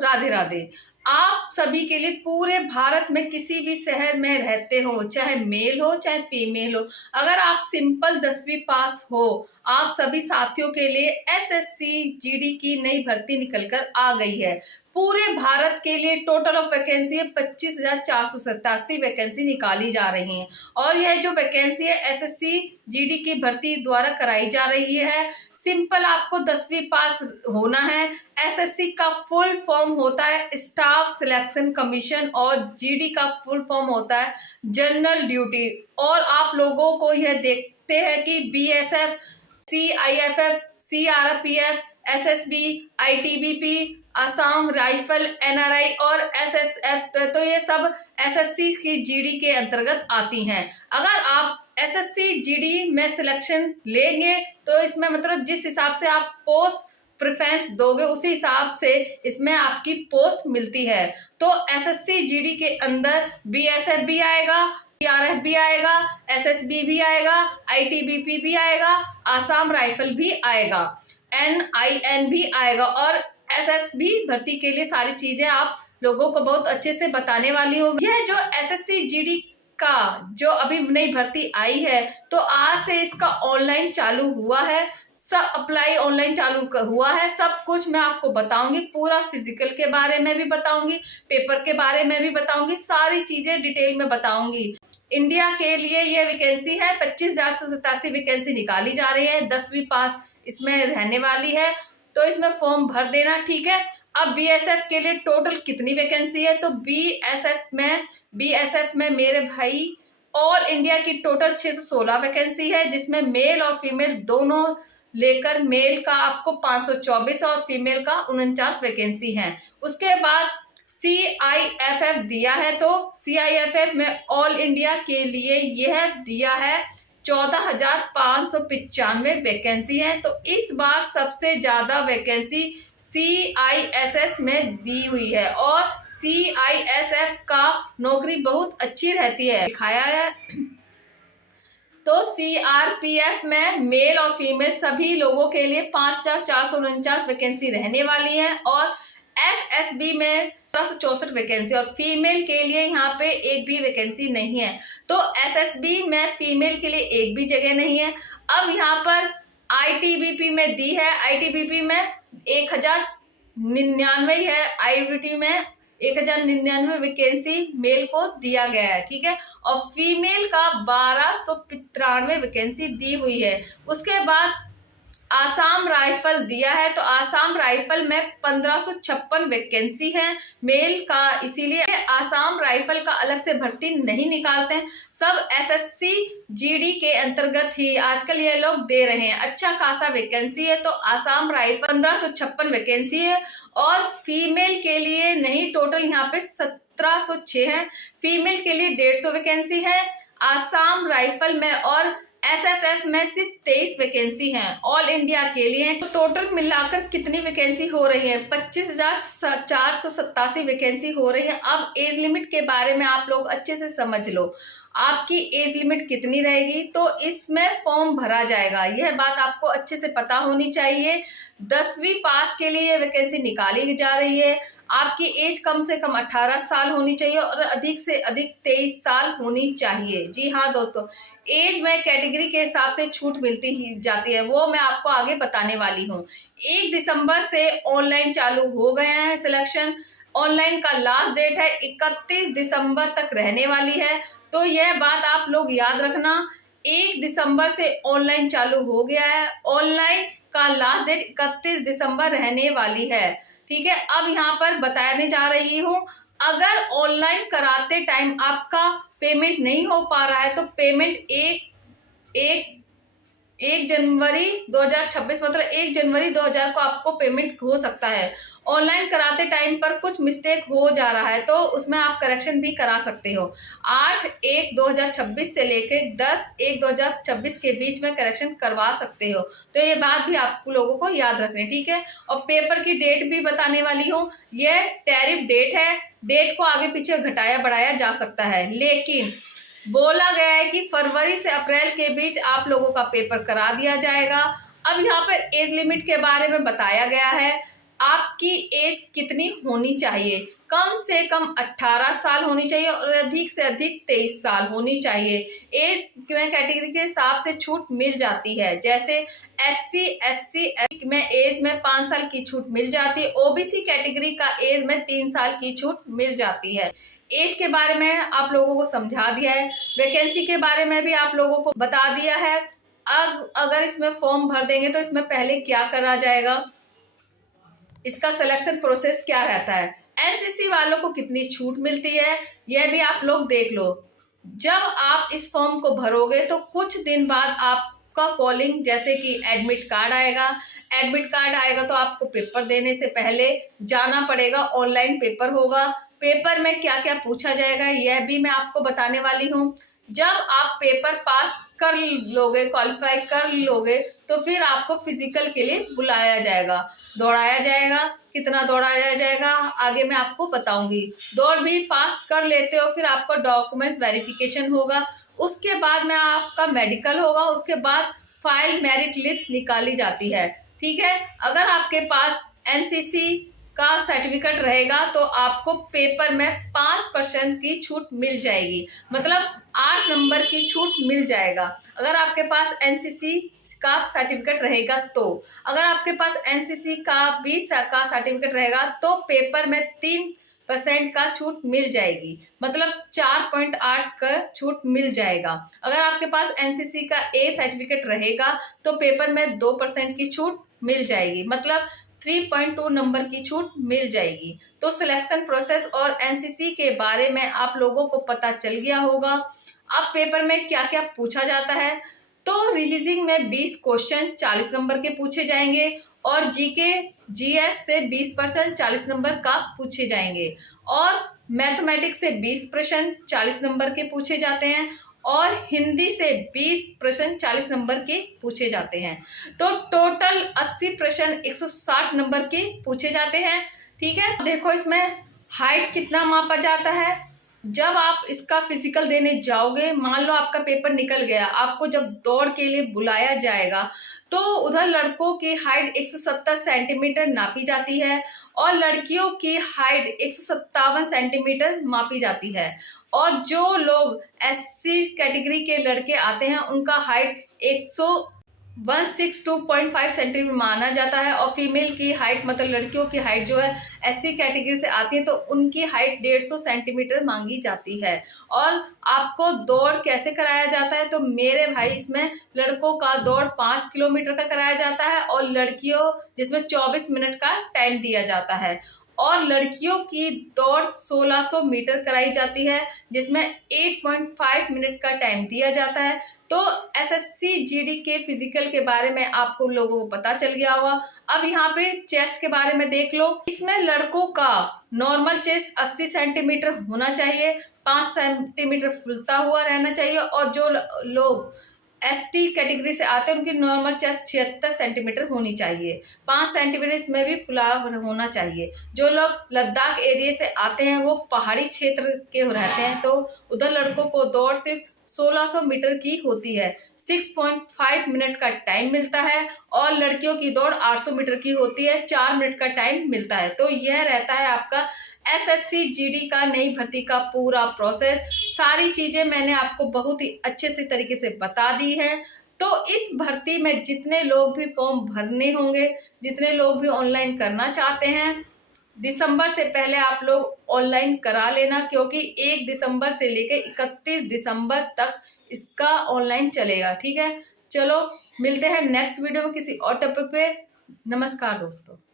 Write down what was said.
राधे राधे। आप सभी के लिए पूरे भारत में किसी भी शहर में रहते हो, चाहे मेल हो चाहे फीमेल हो, अगर आप सिंपल 10वीं पास हो, आप सभी साथियों के लिए एसएससी जीडी की नई भर्ती निकलकर आ गई है। पूरे भारत के लिए टोटल ऑफ वैकेंसी है 25,487 वैकेंसी निकाली जा रही हैं। और यह जो वैकेंसी है एसएससी जीडी की भर्ती द्वारा कराई जा रही है। सिंपल आपको 10वीं पास होना है। एसएससी का फुल फॉर्म होता है स्टाफ सिलेक्शन कमीशन और जीडी का फुल फॉर्म होता है जनरल ड्यूटी। और आप लोगों को यह देखते हैं कि BSF, CIFF, CRPF, SSB, ITBP, Assam rifle, NRI और एसएसएफ, तो ये सब एसएससी की जीडी के अंतर्गत आती हैं। अगर आप एसएससी जीडी में सिलेक्शन लेंगे तो इसमें मतलब जिस हिसाब से आप पोस्ट प्रेफरेंस दोगे उसी हिसाब से इसमें आपकी पोस्ट मिलती है। तो एसएससी जीडी के अंदर बीएसएफ भी आएगा, सीआरएफ भी आएगा, एसएसबी भी आएगा, आईटीबीपी भी आएगा, आसाम राइफल भी आएगा, एनआईएन भी आएगा और एसएसबी भर्ती के लिए सारी चीजें आप लोगों को बहुत अच्छे से बताने वाली हूँ। यह जो एसएससी जीडी का जो अभी नई भर्ती आई है तो आज से इसका ऑनलाइन चालू हुआ है, सब अप्लाई ऑनलाइन चालू हुआ है। सब कुछ मैं आपको बताऊंगी, पूरा फिजिकल के बारे में भी बताऊंगी, पेपर के बारे में भी बताऊंगी, सारी चीजें डिटेल में बताऊंगी। इंडिया के लिए यह वैकेंसी है 25,487 वैकेंसी निकाली जा रही है। 10वीं पास इसमें रहने वाली है तो इसमें फॉर्म भर देना, ठीक है। अब बीएसएफ के लिए टोटल कितनी वैकेंसी है तो बीएसएफ में मेरे भाई ऑल इंडिया की टोटल 616 वैकेंसी है, जिसमें मेल और फीमेल दोनों लेकर मेल का आपको 524 और फीमेल का 49 वैकेंसी है। उसके बाद सीआईएफएफ दिया है तो सीआईएफएफ में ऑल इंडिया के लिए यह दिया है 14,595 वैकेंसी है। तो इस बार सबसे ज्यादा वैकेंसी सीआईएसएस में दी हुई है और सीआईएसएफ का नौकरी बहुत अच्छी रहती है, दिखाया है। तो सीआरपीएफ में मेल और फीमेल सभी लोगों के लिए 5,449 वैकेंसी रहने वाली है और एसएसबी में 1764 वैकेंसी और फीमेल के लिए यहाँ पे एक भी वैकेंसी नहीं है। तो एसएसबी में फीमेल के लिए एक भी जगह नहीं है। अब यहाँ पर आईटीबीपी में दी है, आईटीबीपी में 1,099 है, आईटीबीपी में 1,099 वैकेंसी मेल को दिया गया है, ठीक है। और फीमेल का 1,293 वैकेंसी दी हुई है। उसके बाद आसाम राइफल दिया है तो आसाम राइफल में 1,556 वैकेंसी है मेल का, इसीलिए आसाम राइफल का अलग से भर्ती नहीं निकालते हैं, सब एसएससी जीडी के अंतर्गत ही आजकल ये लोग दे रहे हैं। अच्छा खासा वैकेंसी है तो आसाम राइफल 1,556 वैकेंसी है और फीमेल के लिए नहीं, टोटल यहाँ पे 1,706 है। फीमेल के लिए 150 वैकेंसी है आसाम राइफल में और एसएसएफ में सिर्फ 23 वैकेंसी हैं ऑल इंडिया के लिए। तो टोटल मिलाकर कितनी वैकेंसी हो रही है 25,487 वैकेंसी हो रही है। अब एज लिमिट के बारे में आप लोग अच्छे से समझ लो, आपकी एज लिमिट कितनी रहेगी तो इसमें फॉर्म भरा जाएगा, यह बात आपको अच्छे से पता होनी चाहिए। 10वीं पास के लिए वैकेंसी निकाली जा रही है। आपकी एज कम से कम 18 साल होनी चाहिए और अधिक से अधिक 23 साल होनी चाहिए। जी हाँ दोस्तों, एज में कैटेगरी के हिसाब से छूट मिलती ही जाती है, वो मैं आपको आगे बताने वाली हूँ। 1 दिसंबर से ऑनलाइन चालू हो गया है सिलेक्शन। ऑनलाइन का लास्ट डेट है 31 दिसंबर तक रहने वाली है, तो यह बात आप लोग याद रखना। 1 दिसंबर से ऑनलाइन चालू हो गया है, ऑनलाइन का लास्ट डेट 31 दिसंबर रहने वाली है, ठीक है। अब यहाँ पर बताने जा रही हूँ, अगर ऑनलाइन कराते टाइम आपका पेमेंट नहीं हो पा रहा है तो पेमेंट 1 जनवरी 2026 मतलब 1 जनवरी 2000 को आपको पेमेंट हो सकता है। ऑनलाइन कराते टाइम पर कुछ मिस्टेक हो जा रहा है तो उसमें आप करेक्शन भी करा सकते हो। 8/1/2026 से लेकर 10/1/2026 के बीच में करेक्शन करवा सकते हो, तो ये बात भी आप लोगों को याद रखनी, ठीक है। और पेपर की डेट भी बताने वाली हूँ, यह टैरिफ डेट है, डेट को आगे पीछे घटाया बढ़ाया जा सकता है, लेकिन बोला गया है कि फरवरी से अप्रैल के बीच आप लोगों का पेपर करा दिया जाएगा। अब यहाँ पर एज लिमिट के बारे में बताया गया है, आपकी एज कितनी होनी चाहिए? कम से कम 18 साल होनी चाहिए और अधिक से अधिक 23 साल होनी चाहिए। एज में कैटेगरी के हिसाब से छूट मिल जाती है, जैसे एससी एसटी में एज में 5 साल की छूट मिल जाती है। ओबीसी कैटेगरी का एज में 3 साल की छूट मिल जाती है। एज के बारे में आप लोगों को समझा दिया है, वैकेंसी के बारे में भी आप लोगों को बता दिया है। अगर इसमें फॉर्म भर देंगे तो इसमें पहले क्या करा जाएगा, इसका सिलेक्शन प्रोसेस क्या रहता है, एनसीसी वालों को कितनी छूट मिलती है, यह भी आप लोग देख लो। जब आप इस फॉर्म को भरोगे तो कुछ दिन बाद आपका कॉलिंग, जैसे कि एडमिट कार्ड आएगा। एडमिट कार्ड आएगा तो आपको पेपर देने से पहले जाना पड़ेगा, ऑनलाइन पेपर होगा। पेपर में क्या क्या पूछा जाएगा यह भी मैं आपको बताने वाली हूँ। जब आप पेपर पास कर लोगे, क्वालिफाई कर लोगे, तो फिर आपको फिजिकल के लिए बुलाया जाएगा, दौड़ाया जाएगा। कितना दौड़ाया जाएगा आगे मैं आपको बताऊंगी। दौड़ भी पास कर लेते हो फिर आपका डॉक्यूमेंट्स वेरिफिकेशन होगा, उसके बाद में आपका मेडिकल होगा, उसके बाद फाइल मेरिट लिस्ट निकाली जाती है। ठीक है, अगर आपके पास एनसीसी का सर्टिफिकेट रहेगा तो आपको पेपर में 5% की छूट मिल जाएगी, मतलब 8 नंबर की छूट मिल जाएगा अगर आपके पास एनसीसी का सर्टिफिकेट रहेगा। तो अगर आपके पास एनसीसी का 20 का सर्टिफिकेट रहेगा तो पेपर में 3% का छूट मिल जाएगी, मतलब 4.8 का छूट मिल जाएगा। अगर आपके पास एनसीसी का ए सर्टिफिकेट रहेगा तो पेपर में 2% की छूट मिल जाएगी, मतलब 3.2 नंबर की छूट मिल जाएगी। तो सिलेक्शन प्रोसेस और एनसीसी के बारे में आप लोगों को पता चल गया होगा। अब पेपर में क्या क्या पूछा जाता है, तो रिवीजिंग में 20 क्वेश्चन 40 नंबर के पूछे जाएंगे और जीके जीएस से 20% 40 नंबर का पूछे जाएंगे और मैथमेटिक्स से 20 प्रश्न 40 नंबर के पूछे जाते हैं और हिंदी से 20 प्रश्न 40 नंबर के पूछे जाते हैं। तो टोटल 80 प्रश्न 160 नंबर के पूछे जाते हैं। ठीक है, देखो इसमें हाइट कितना मापा जाता है। जब आप इसका फिजिकल देने जाओगे, मान लो आपका पेपर निकल गया, आपको जब दौड़ के लिए बुलाया जाएगा तो उधर लड़कों की हाइट 170 सेंटीमीटर नापी जाती है और लड़कियों की हाइट 157 सेंटीमीटर मापी जाती है। और जो लोग एससी कैटेगरी के लड़के आते हैं उनका हाइट 162.5 सेंटीमीटर माना जाता है और फीमेल की हाइट, मतलब लड़कियों की हाइट जो है एससी कैटेगरी से आती है तो उनकी हाइट 150 सेंटीमीटर मांगी जाती है। और आपको दौड़ कैसे कराया जाता है, तो मेरे भाई इसमें लड़कों का दौड़ 5 किलोमीटर का कराया जाता है और लड़कियों जिसमें 24 मिनट का टाइम दिया जाता है और लड़कियों की दौड़ 1600 मीटर कराई जाती है जिसमें 8.5 मिनट का टाइम दिया जाता है। तो एसएससी जीडी के फिजिकल के बारे में आपको लोगों को पता चल गया होगा। अब यहाँ पे चेस्ट के बारे में देख लो। इसमें लड़कों का नॉर्मल चेस्ट 80 सेंटीमीटर होना चाहिए, 5 सेंटीमीटर फुलता हुआ रहना चाहिए और जो लोग एसटी कैटेगरी से आते हैं उनकी नॉर्मल चेस्ट 76 सेंटीमीटर होनी चाहिए, 5 सेंटीमीटर इसमें भी फुला होना चाहिए। जो लोग लद्दाख एरिया से आते हैं वो पहाड़ी क्षेत्र के रहते हैं तो उधर लड़कों को दौड़ सिर्फ 1600 मीटर की होती है, 6.5 मिनट का टाइम मिलता है और लड़कियों की दौड़ 800 मीटर की होती है, 4 मिनट का टाइम मिलता है। तो यह रहता है आपका एसएससी जीडी का नई भर्ती का पूरा प्रोसेस। सारी चीजें मैंने आपको बहुत ही अच्छे से तरीके से बता दी है। तो इस भर्ती में जितने लोग भी फॉर्म भरने होंगे, जितने लोग भी ऑनलाइन करना चाहते हैं, दिसंबर से पहले आप लोग ऑनलाइन करा लेना, क्योंकि 1 दिसंबर से लेकर 31 दिसंबर तक इसका ऑनलाइन चलेगा। ठीक है, चलो मिलते हैं नेक्स्ट वीडियो में किसी और टॉपिक पे। नमस्कार दोस्तों।